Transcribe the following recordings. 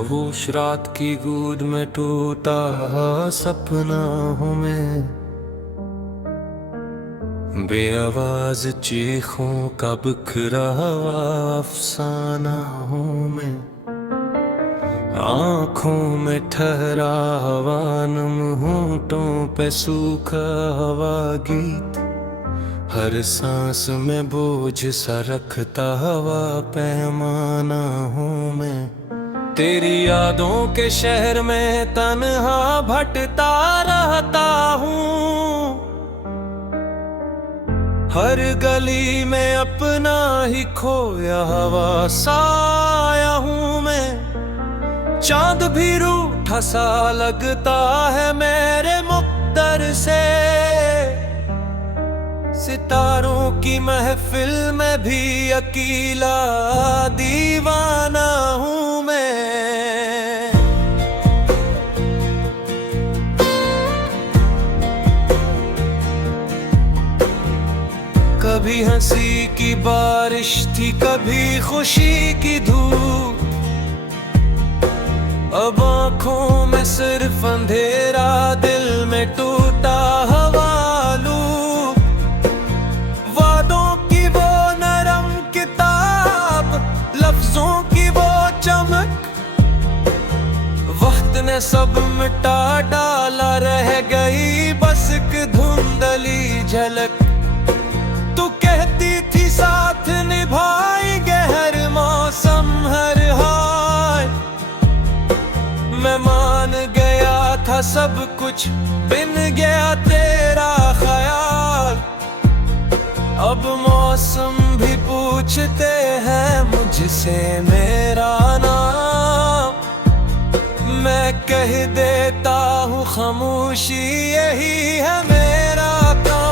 खामोश रात की गूंज में टूटा सपना हूँ मैं, बेआवाज चीखों का बिखरा अफसाना हूँ मैं। आँखों में ठहरा हवा नम होंठों पे सूखा हवा गीत, हर सांस में बोझ सा रखता हवा पैमाना हूँ मैं। तेरी यादों के शहर में तन्हा भटता रहता हूँ, हर गली में अपना ही खोया हवा साया हूँ मैं। चांद भी रूठा सा लगता है मेरे मुक्तर से, सितारों की महफिल में भी अकेला दीवाना हूँ मैं। कभी हंसी की बारिश थी, कभी खुशी की धूप, अब आँखों में सिर्फ अंधेरा, दिल में टूटा हवालू। वादों की वो नरम किताब, लफ्जों की वो चमक, वक्त ने सब मिटा डाला, रह गई बस एक धुंधली झलक। तू कहती थी साथ निभाएंगे हर मौसम हर हाल, मैं मान गया था सब कुछ, बिन गया तेरा ख्याल। अब मौसम भी पूछते हैं मुझसे मेरा नाम, मैं कह देता हूँ खामोशी यही है मेरा काम।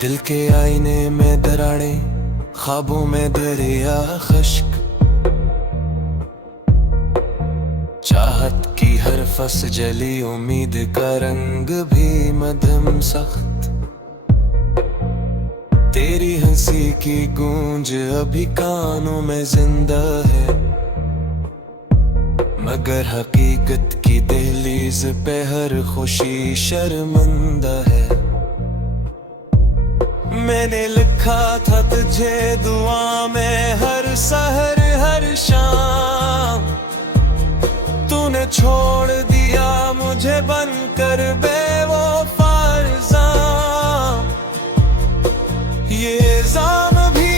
दिल के आईने में दरारें, ख्वाबों में दरिया खश्क, चाहत की हर फस जली उम्मीद का रंग भी मध्यम सख्त। तेरी हंसी की गूंज अभी कानों में जिंदा है, मगर हकीकत की दहलीज पे हर खुशी शर्मिंदा है। मैंने लिखा था तुझे दुआ में हर सहर हर शाम, तूने छोड़ दिया मुझे बनकर बेवफा इल्जाम। ये इल्जाम भी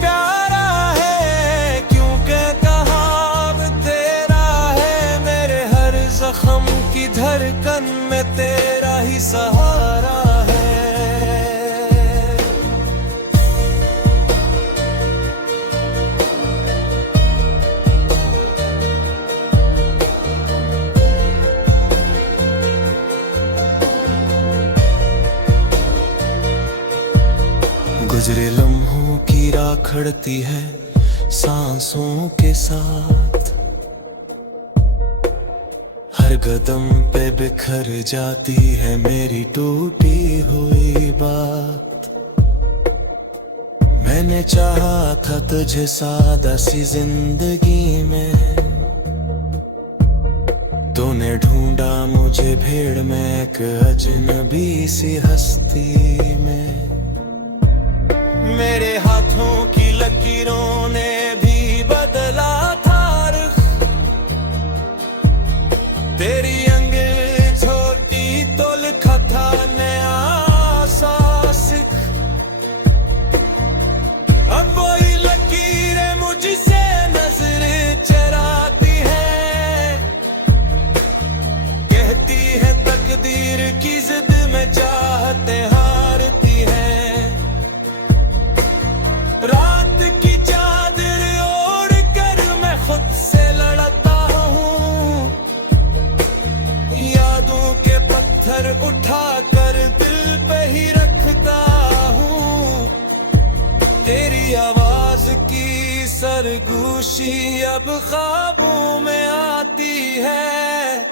प्यारा है क्योंकि कहावत तेरा है, मेरे हर जख्म की धड़कन में तेरा ही सहारा है। गुजरे लम्हों की राह खड़ती है सांसों के साथ, हर कदम पे बिखर जाती है मेरी टूटी हुई बात। मैंने चाहा था तुझे सादा सी जिंदगी में, तूने ढूंढा मुझे भीड़ में एक अजनबी सी हस्ती में। मेरे हाथों की लकीरों ने भी बदला था रुख, तेरी अंगुली छोटी तो लिखा था नया सा सिख। अब वही लकीरें मुझसे नजर चराती है, कहती है तकदीर की जिद में चाहते हारती है। रात की चादर सरगोशी अब ख्वाबों में आती है।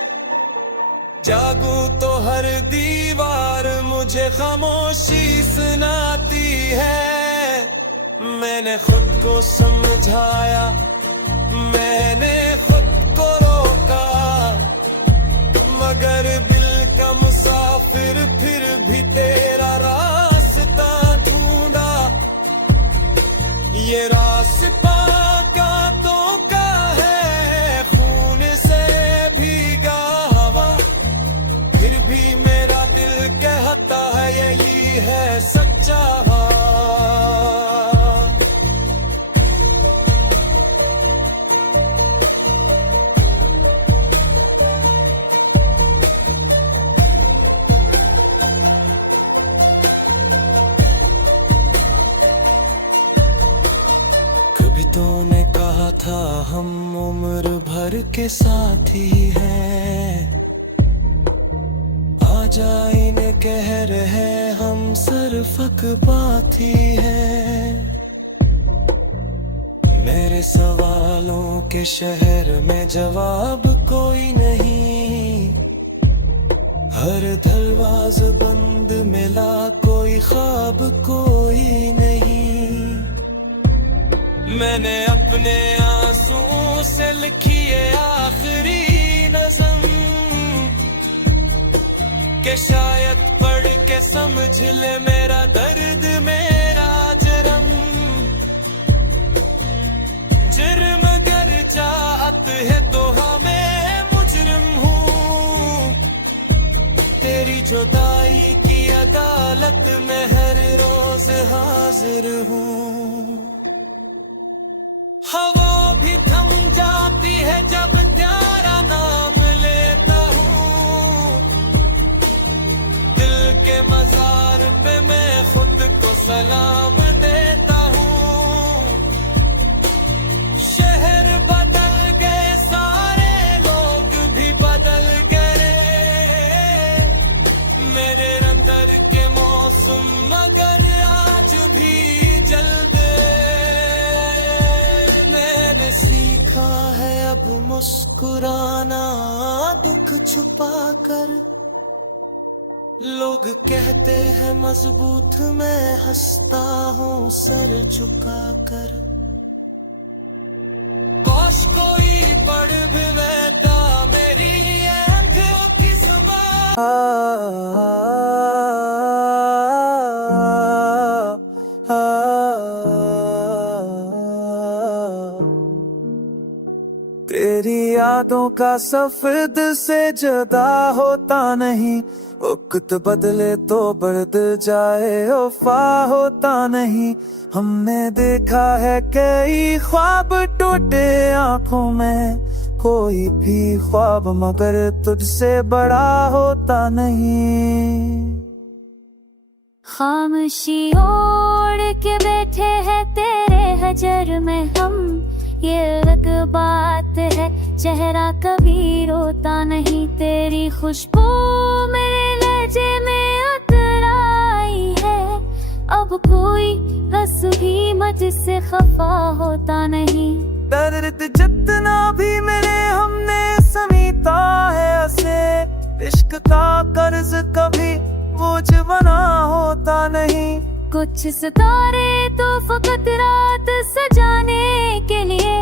जागूं तो हर दीवार मुझे खामोशी सुनाती है। मैंने खुद को समझाया, मैंने खुद को रोका, मगर दिल का मुसाफिर फिर भी तेरा रास्ता ढूंढा। ये रास्ता कांटों का है, खून से भीगा हवा, फिर भी मेरा दिल कहता है यही है सच्चा। कभी तो ने कहा था हम उम्र भर के साथी हैं, आजा इन्हें कह रहे हम सिर्फ बात ही है। मेरे सवालों के शहर में जवाब कोई नहीं, हर दरवाज़ा बंद मिला, कोई ख्वाब कोई नहीं। मैंने अपने आंसुओं से लिखी है आखिरी नज़म, के शायद पढ़ के समझ ले मेरा दर्द, मेरा जरम। जुर्म कर जात है तो हमें मुजरिम हूँ, तेरी जुदाई की अदालत में हर रोज हाजिर हूँ। हवा भी थम जाती है जब तेरा नाम लेता हूँ, दिल के मजार पे मैं खुद को सलाम देता हूँ। शहर बदल गए, सारे लोग भी बदल गए, मेरे अंदर के मौसम मगर आज भी जलते। मैंने सीखा है अब मुस्कुराना दुख छुपा कर, लोग कहते हैं मजबूत, मैं हंसता हूँ सर झुका कर। काश कोई पढ़ भी बैठा मेरी आंखों की सुबह। तेरी यादों का सफेद से जुदा होता नहीं, वक्त बदले तो बढ़ जाए वफा होता नहीं। हमने देखा है कई ख्वाब टूटे आंखों में, कोई भी ख्वाब मगर तुझसे बड़ा होता नहीं। खामोशी ओढ़ के बैठे हैं तेरे हजर में हम, ये अलग बात है चेहरा कभी रोता नहीं। तेरी खुशबू मेरे लहजे में उतर आई है, अब कोई रस भी मुझसे खफा होता नहीं। दर्द जितना भी मिले हमने समीटा है उसे, इश्क का कर्ज कभी बोझ बना होता नहीं। कुछ सितारे तो फकत रात सजाने के लिए,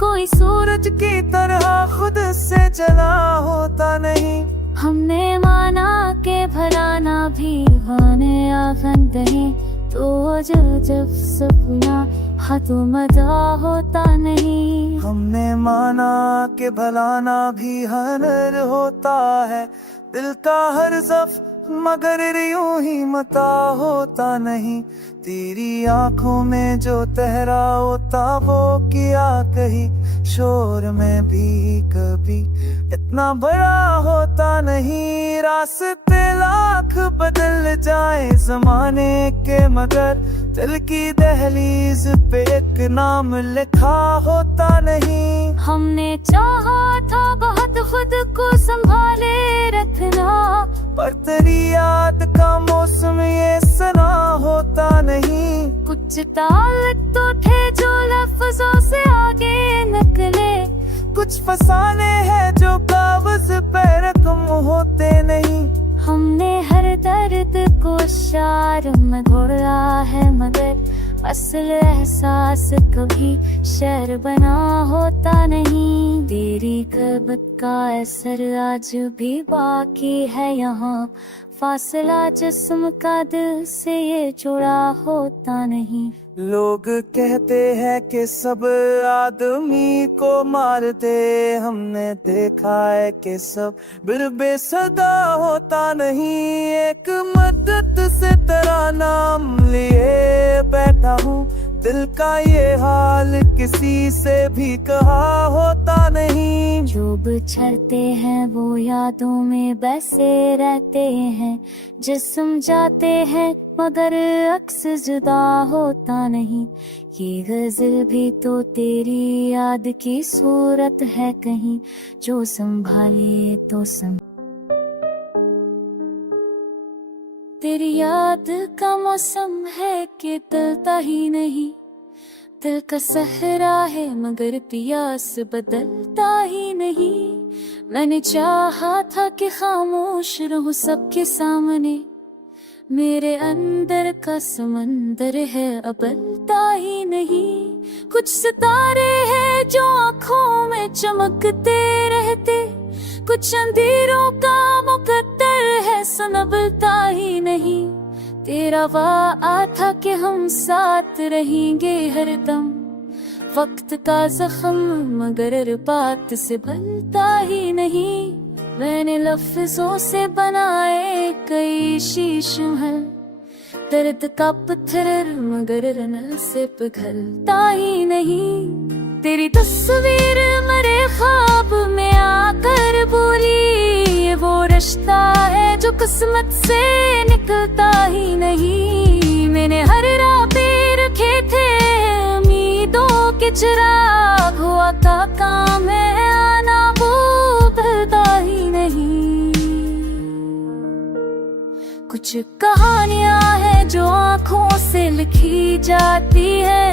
कोई सूरज की तरह खुद से जला होता नहीं। हमने माना के भराना भी खाने आखन नहीं, तो जब सपना हाथों मजा होता नहीं। हमने माना के भलाना भी हनर होता है, दिल का हर जफ मगर यूं ही मता होता नहीं। तेरी आंखों में जो तहरा होता वो किया कहीं, शोर में भी कभी इतना बड़ा होता नहीं। रास्ते लाख बदल जाए जमाने के मगर दिल की दहलीज पे एक नाम लिखा होता नहीं। हमने चाहा था बहुत खुद को संभाले रखना, पर तेरी याद का मौसम ये सना होता नहीं। कुछ कुछ ताल्लुक तो थे जो लफ्जों से आगे निकले, कुछ फसाने हैं जो कागज पे रकम होते नहीं। हमने हर दर्द को शार में घोड़ा है, मगर असल एहसास कभी शहर बना होता नहीं। तेरी ग़ुर्बत का असर आज भी बाकी है यहाँ, फासला जिस्म का दिल से ये जुड़ा होता नहीं। लोग कहते हैं कि सब आदमी को मारते, हमने देखा है कि सब बेसदा होता नहीं। एक मदद से तेरा नाम लिए बैठा हूँ, दिल का ये हाल किसी से भी कहा होता नहीं। जो बिछड़ते हैं वो यादों में बसे रहते हैं, जिस्म जाते हैं मगर अक्स जुदा होता नहीं। ये गजल भी तो तेरी याद की सूरत है कहीं, जो संभाले तो तेरी याद का मौसम है कि टलता ही नहीं। दिल का सहरा है मगर प्यास बदलता ही नहीं। मैंने चाहा था कि खामोश रहूं सबके सामने, मेरे अंदर का समंदर है अबलता ही नहीं। कुछ सितारे हैं जो आँखों में चमकते रहते, कुछ अंधेरों का मुकद्दर है सनबलता ही नहीं। तेरा वादा था कि हम साथ रहेंगे हरदम, वक्त का जख्म मगर बात से भलता ही नहीं। मैंने लफ्जों से बनाए कई शीश महल, दर्द का पत्थर मगर रनल से पिघलता ही नहीं। तेरी तस्वीर मेरे ख्वाब में आकर बोली, ये वो रिश्ता है जो किस्मत से निकलता ही नहीं। मैंने हर राह पे रखे थे उम्मीदों के चिराग, हुआ था काम है आना वो बदलता ही नहीं। कुछ कहानियां हैं जो आँखों से लिखी जाती है,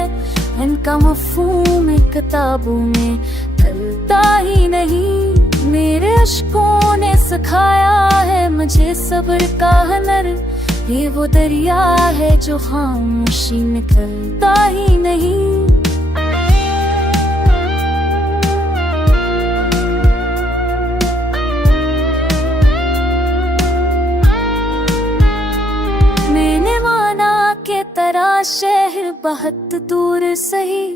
इनका मफ़हूम किताबों में ढलता ही नहीं। मेरे अश्कों ने सिखाया है मुझे सब्र का हुनर, ये वो दरिया है जो खामोशी में निकलता ही नहीं। मैंने माना कि तेरा शहर बहुत दूर सही,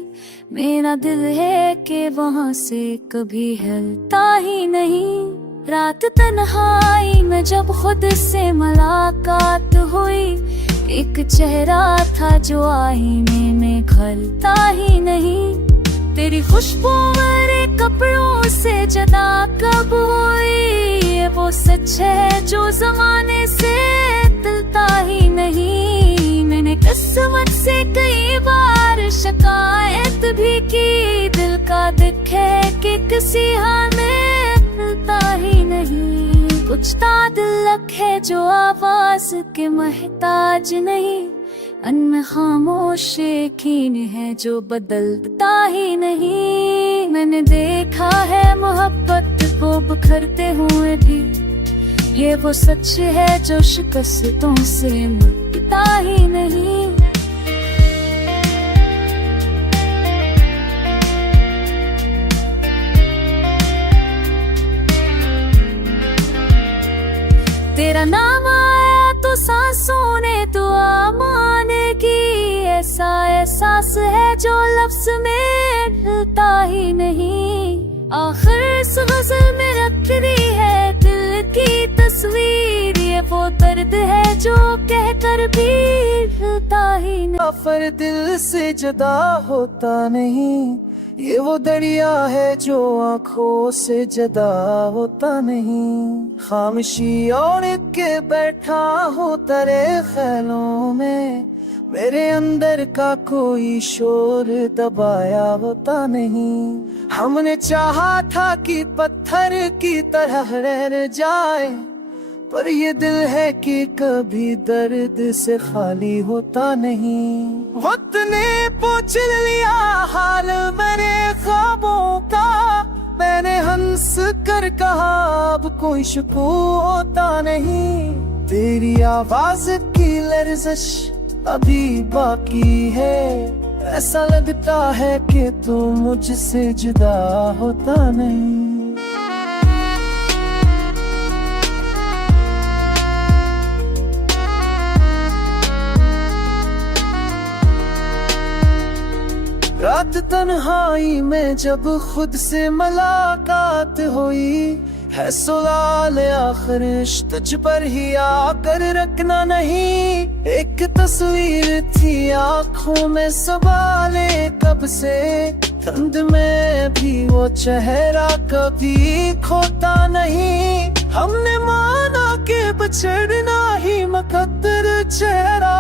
मेरा दिल है कि वहाँ से कभी हिलता ही नहीं। रात तन्हाई में जब खुद से मुलाकात हुई, एक चेहरा था जो आईने में खलता ही नहीं। तेरी खुशबू मेरे कपड़ों से जुदा कब हुई, ये वो सच है जो जमाने से टलता ही नहीं। मैंने किस्मत से कई बार शिकायत भी की, दिल का दुख है कि किसी हाल में मिलता ही नहीं। कुछ ताल्लुक है जो आवाज के मोहताज नहीं, अनमें खामोश यकीन है जो बदलता ही नहीं। मैंने देखा है मोहब्बत को बिखरते हुए भी, ये वो सच है जो शिकस्तों से मिटता ही नहीं। तेरा नाम आया तो सांसों ने दुआ माने की, ऐसा एहसास है जो लफ्ज में ढलता ही नहीं। आखिर इस गज़ल में रख दी है दिल की तस्वीर, ये वो दर्द है जो कहकर भी ढलता ही नहीं। आफर दिल से जुदा होता नहीं, ये वो दरिया है जो आँखों से जुदा होता नहीं। खामोशी ओढ़ के बैठा हूँ तेरे ख्यालों में, मेरे अंदर का कोई शोर दबाया होता नहीं। हमने चाहा था कि पत्थर की तरह रह जाए, पर ये दिल है कि कभी दर्द से खाली होता नहीं। वक्त ने पूछ लिया हाल मेरे ख्वाबों का, मैंने हंस कर कहा अब कोई शकू होता नहीं। तेरी आवाज की लर्जिश अभी बाकी है, ऐसा लगता है कि तू मुझसे जुदा होता नहीं। रात तन्हाई में जब खुद से मुलाकात हुई, है सवाल आखिर तुझ पर ही आकर रखना नहीं। एक तस्वीर थी आँखों में सवाले कब से, ठंड में भी वो चेहरा कभी खोता नहीं। हमने माना कि बिछड़ना ही मुकद्दर चेहरा,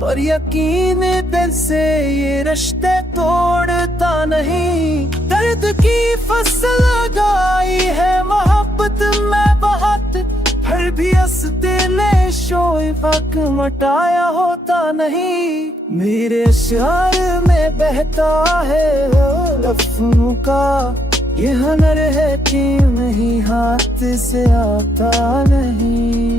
पर यकीन दिल से ये रिश्ते तोड़ता नहीं। दर्द की फसल लगाई है मोहब्बत में बहुत, फिर भी हंसते ने शोए वक्त मटाया होता नहीं। मेरे शहर में बहता है लफ्ज़ों का ये हुनर है कि नहीं हाथ से आता नहीं।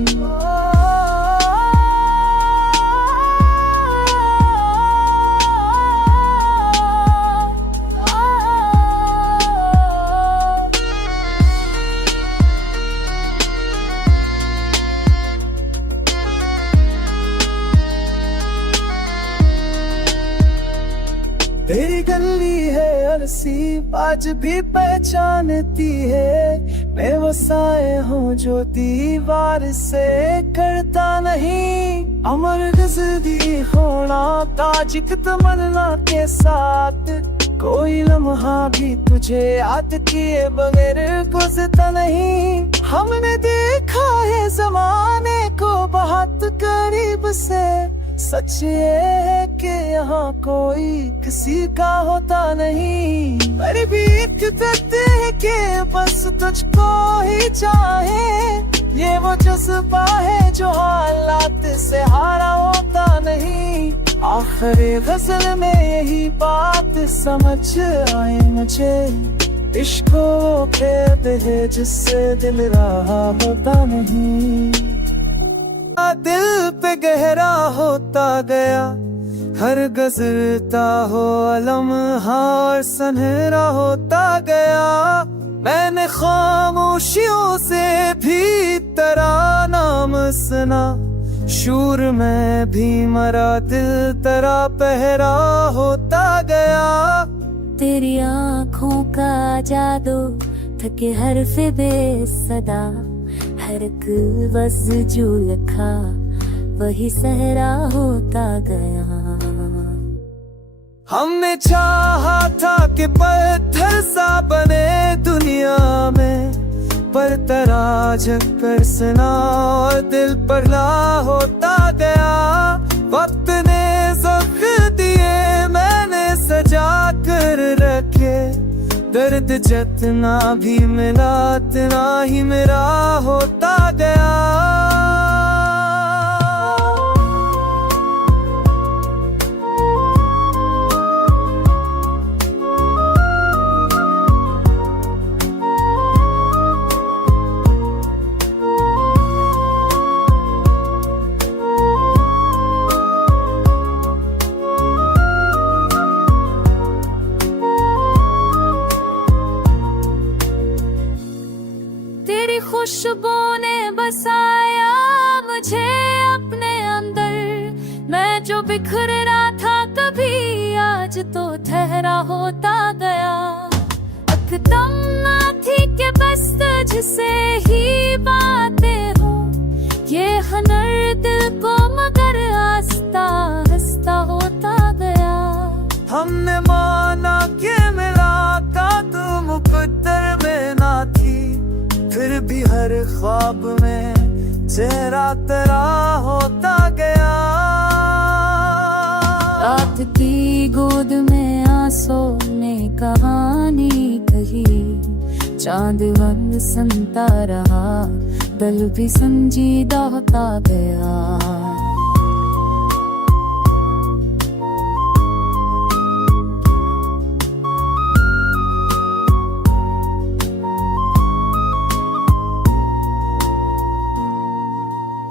तेरी गली है अरसी आज भी पहचानती है, मैं वो साए हूँ जो दीवार से करता नहीं। अमर गजदी होना ताजिक तमन्ना के साथ, कोई लम्हा भी तुझे याद किए बगैर गुजरता नहीं। हमने देखा है जमाने को बहुत करीब से, सच ये है कि यहाँ कोई किसी का होता नहीं। पर भी कहते हैं कि बस तुझको ही चाहे, ये वो जज्बा है जो हालात से हारा होता नहीं। आखिरी गजल में यही बात समझ आए मुझे, इश्क वो खेद है जिससे दिल रहा होता नहीं। दिल पे गहरा होता गया हर गुजरता हो लम्हा और सुनहरा होता गया। मैंने खामोशियों से भी तेरा नाम सुना, शूर में भी मरा दिल तेरा पहरा होता गया। तेरी आँखों का जादू थके हर्फ बेसदा, हर एक लफ्ज़ जो लिखा वही सहरा होता गया। हमने चाहा था कि पत्थर सा बने दुनिया में, पर तरा झककर सना और दिल पगला होता गया। वक्त ने ज़ख्म दिए मैंने सजा कर रखे, दर्द जितना भी मिला इतना ही मेरा होता गया। खुशबू ने बसाया मुझे अपने अंदर, मैं जो बिखर रहा था कभी आज तो ठहरा होता गया। एकदम ना थी कि बस तुझसे ही बातें हो, ये हुनर दिल को मगर आस्ता आस्ता होता गया। हमने माना कि मुलाकात मुकद्दर में ना थी, फिर भी हर ख्वाब में चेहरा तेरा होता गया। रात की गोद में आंसू ने कहानी कही, चांद रंग सुनता रहा दिल भी संजीदा होता गया।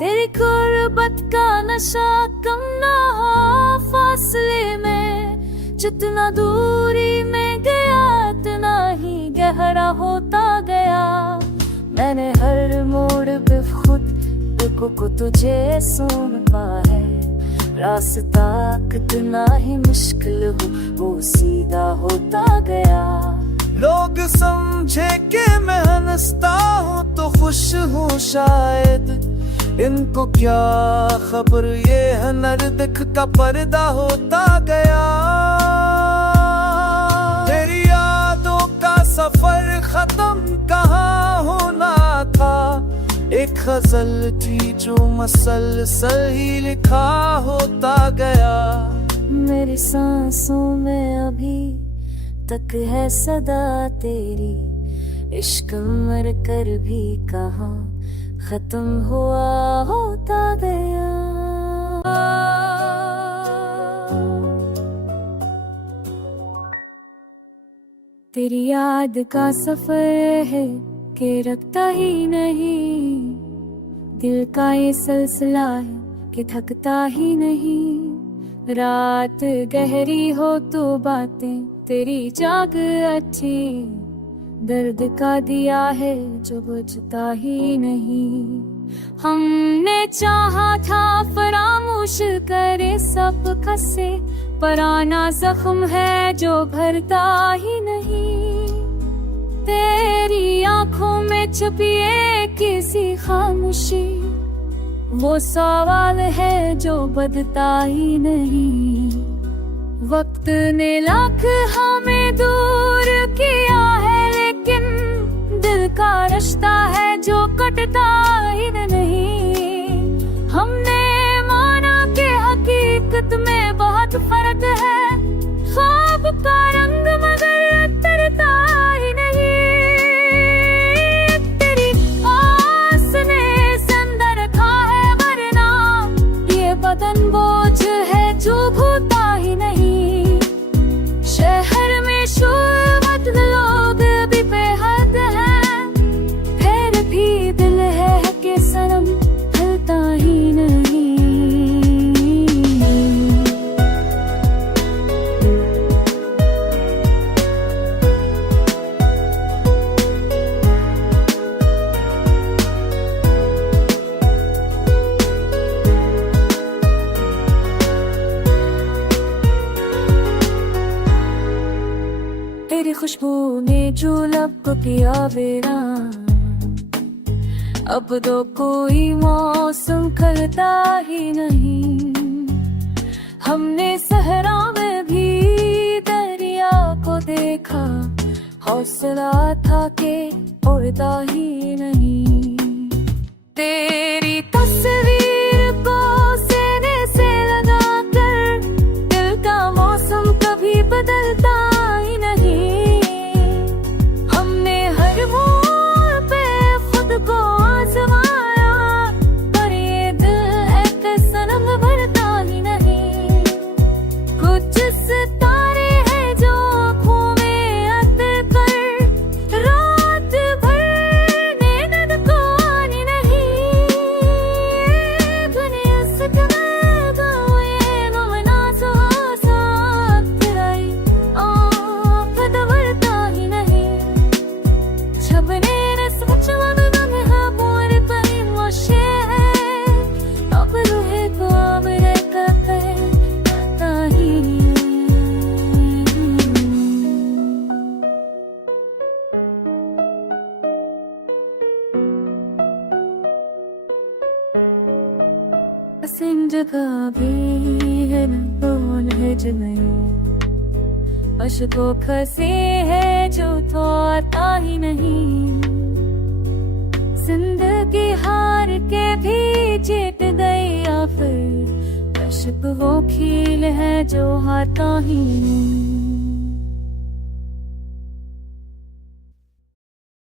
तेरी गुर्बत का नशा कम ना हो फासले में, जितना दूरी में गया इतना ही गहरा होता गया। मैंने हर मोड़ पे खुद को तुझे सुनता है, रास्ता कितना ही मुश्किल हो वो सीधा होता गया। लोग समझे कि मैं हंसता हूँ तो खुश हूँ शायद, इनको क्या खबर ये है नर्दक का पर्दा होता गया। तेरी यादों का सफर खत्म कहाँ होना था, एक गजल थी जो मसलसल ही लिखा होता गया। मेरी सांसों में अभी तक है सदा तेरी, इश्क मर कर भी कहाँ खत्म हुआ होता गया। तेरी याद का सफर है कि रखता ही नहीं, दिल का ये सिलसिला है कि थकता ही नहीं। रात गहरी हो तो बातें तेरी जाग अच्छी, दर्द का दिया है जो बुझता ही नहीं। हमने चाहा था फरामोश करे सब खसे, पराना जख्म है जो भरता ही नहीं। तेरी आंखों में छुपी एक किसी खामोशी, वो सवाल है जो बदता ही नहीं। वक्त ने लाख हमें दूर किया है, लेकिन दिल का रिश्ता है जो कटता ही नहीं। हमने माना कि हकीकत में बहुत फर्क है, ख्वाब का रंग मगर उतरता ही नहीं। तेरी आस ने संदर रखा है, वरना ये बदन बोझ है जो भूता ही नहीं। शहर में शोरबत लोग भी बेहद हैं, फिर भी दिल है कि सनम हिलता ही नहीं। तेरी खुशबू ने जो लब को किया वीरान, अब तो कोई मौसम खलता ही नहीं। हमने सहरा में भी दरिया को देखा, हौसला था कि उड़ता ही नहीं। तेरी तस्वीर को सीने से लगा कर, दिल का मौसम कभी बदलता ही नहीं। हमने हर मोड़ पे खुद को आजमाया, पर ये दिल है कि सनम भरता ही नहीं। कुछ सितारे हैं जो आँखों में अतर कर, रात भर नींद को आनी नहीं। दुनिया से तुम्हें गए नमना साथ तेराई, आँख दबरता ही नहीं। छबने ने सोच मन में है मोर कहीं मोशे है, अब रूहे को अब रहता कहता ही हसीन जगह भी है न बोल है जगह, अशकों खसे है जो तो आता ही नहीं। जिंदगी हार के भी जीत गई, या फिर अशक वो खील है जो हारता ही नहीं।